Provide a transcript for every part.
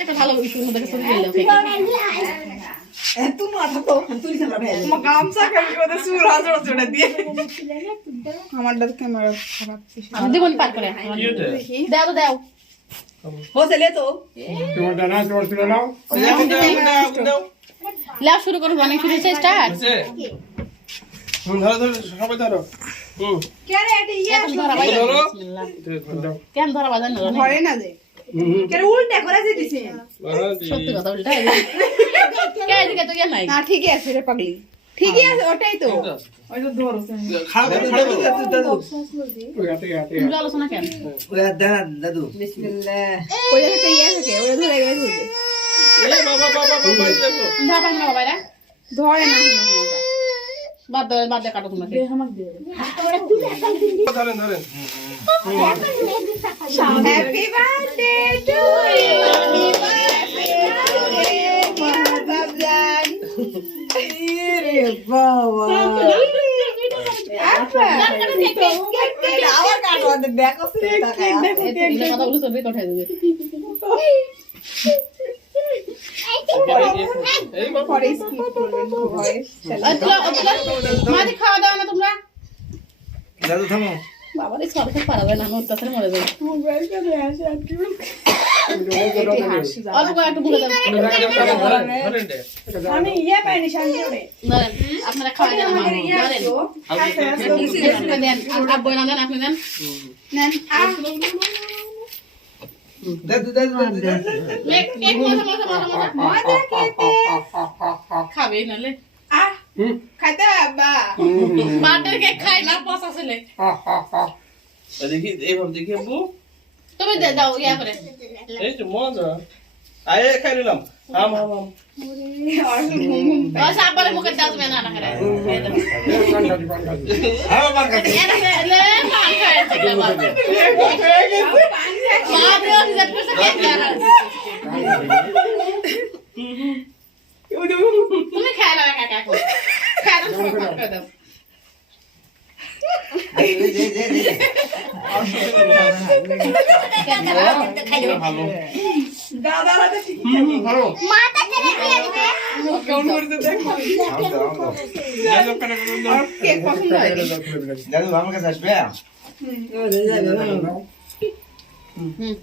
একটা ভালো সুন্দর দেখে ছবি তুললে ওকে তুই মাথা তো তুই সামনে ভাই তোমার গামছা খালি ওদের সুর হাজড় চড়ে দিয়ে আমারটা ক্যামেরা খারাপ আমি দেবনি পার করে দাও তো দাও হোসে লে তো তোমার দানা তোমার ছিল নাও লাও শুরু করো রানিং শুরু হচ্ছে স্টার্ট ধরো ধরো সবাই ধরো কে রে এটা ইয়া ধরা বাজা ধরো। বিসমিল্লাহ কেন ধরা বাজা না ঘরে না দে কে রে উল্টা করে দিছে সত্যি কথা উল্টা কে এদিকে তো কে নাই না ঠিকই আছে রে পাগলি ঠিকই আছে ওটাই তো ওই তো ধরো খাও দাদু ওই হাতে হাতে তুমি আলোচনা কেন ওরে দাদু বিসমিল্লাহ ওই একটা ইয়া থাকে ওই ধরে গেলে ধরবে এই বাবা বাবা বাবা দেখো ধরা পাই না বাবারা ধরে না বাদ দে কাটো তোমাকে ধরেন ধরেন হ্যাপি বার্থডে টু ইউ বাবজান রে বাবা আবার কাটো দে ব্যাক অফ টাকা এটা কথা বলে সবই কোথায় দেবে এই বাবা পরে স্কিপ করবেন ভয়েস মাঝে খাওয়া দাওয়া না তোমরা দাদু থামো বাবার এই সরকার পারাবে না আমার কাছে মরে যাবে মোবাইল করে আসে আর কি অল্প করে একটু ভুলে দেবেন ধরেন দে আমি ইয়া পাইনি শান্তি করে ধরেন আপনারা খাওয়া দাওয়া ধরেন দেন আব্বু না দেন আপনি দেন নেন দাদু কেক মজা খাবে নালে খাইতে আব্বা বার্থডে কেক খাই না পচা ছেলে দেখি এইভাবে দেখি আব্বু তুমি দাও ইয়া করে এই যে মজা আয়ে খাই নিলাম আম আম আম আচ্ছা আব্বারে মুখে দাও তুমি না না করে আবার মার কাছে লে মান খায় থেকে মা দেও যে পয়সা কেক তুমি খাই না কাকা কো খাই না তুমি খাই দাও ভালো দাদারা তো ঠিক ভালো কেমন করতে দেখো কেক পছন্দ হয় দাদু আমার কাছে আসবে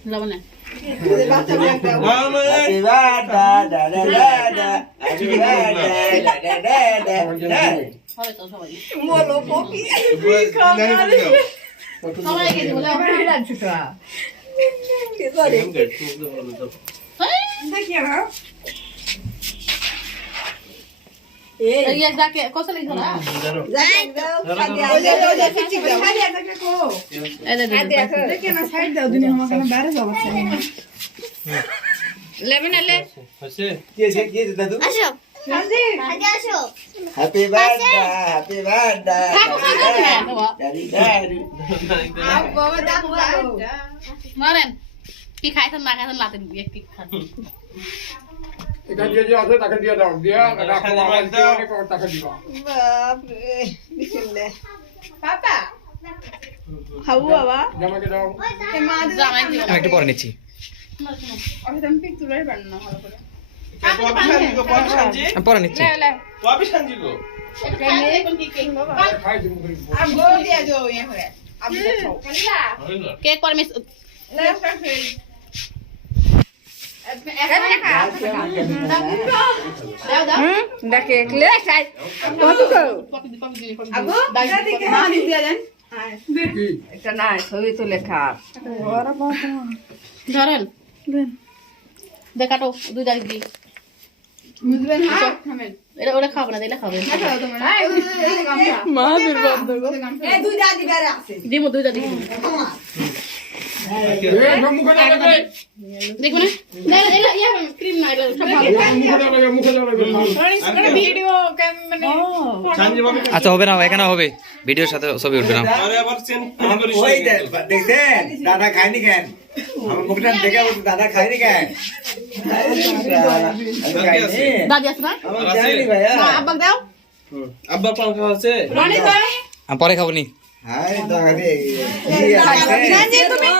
লবণ না বাচ্চা ব্যাগ দাও হ্যাপি বার্থডে হবে তো সবাই বলো পপি সবাই কে বলে দেখি না এই এক ডাকে কত লাগি ধরা এই দে দেখি না সাইড দাও দুনিয়া আমাকে না বাইরে যাওয়া চাই লেমন এলে হইছে কি দাদু আসো হাজি হ্যাপি বার্থডে থাকো থাকো না বাবা দাদি বাবা দাও মারেন কি খাইছেন না খাইছেন লাতে দিয়ে কি খান এটা দিয়ে যে আছে টাকা দিয়ে দাও দিয়া রাখো আমার দাও টাকা দিবা বাপ রে বিসমিল্লাহ পাপা খাবো বাবা জামাকে দাও এ মা জামাই দিও আমি একটু পরে নিচ্ছি আমি পিক তুলে পারন না ভালো করে পপি সানজি আমি পরে নিচ্ছি পপি সানজি গো খাই দিমু করে আম গো দিয়া যো ইয়া করে আম খাও কেক পরে মিস দাও দাও ডাকে ক্লে সাই কত গো কপি দি আগো দাদিকে হ্যাঁ দিয়া দেন কি এটা না ছবি তুলে খা ধরেন দেখাটো দুই দাগ দি বুঝবেন না থামেন এটা ওটা খাবো না দিলে খাবেন খাও তোমরা মা দুর্বন্ধ এ দুই দাদি বেরে আছে দিমু দুই দাগ দিমু এই মুখে দাও লাগে দেখো না না এলা ইয়া ক্রিম না এটা সব ভালো মুখে দাও লাগে ভিডিও কেন মানে সানজি বাবা আচ্ছা হবে না এখানে হবে ভিডিওর সাথে ছবি উঠবে না আরে আবার চেন করিস ওই দেখছেন দাদা খায়নি কেন আমার মুখটা দেখে বলছে দাদা খায়নি কেন দাদি আছে না আমার জানি ভাইয়া আব্বা দাও আব্বা পাঙ্খা আছে রনি তো আমি পরে খাবো নি হাই দাদা রে তুমি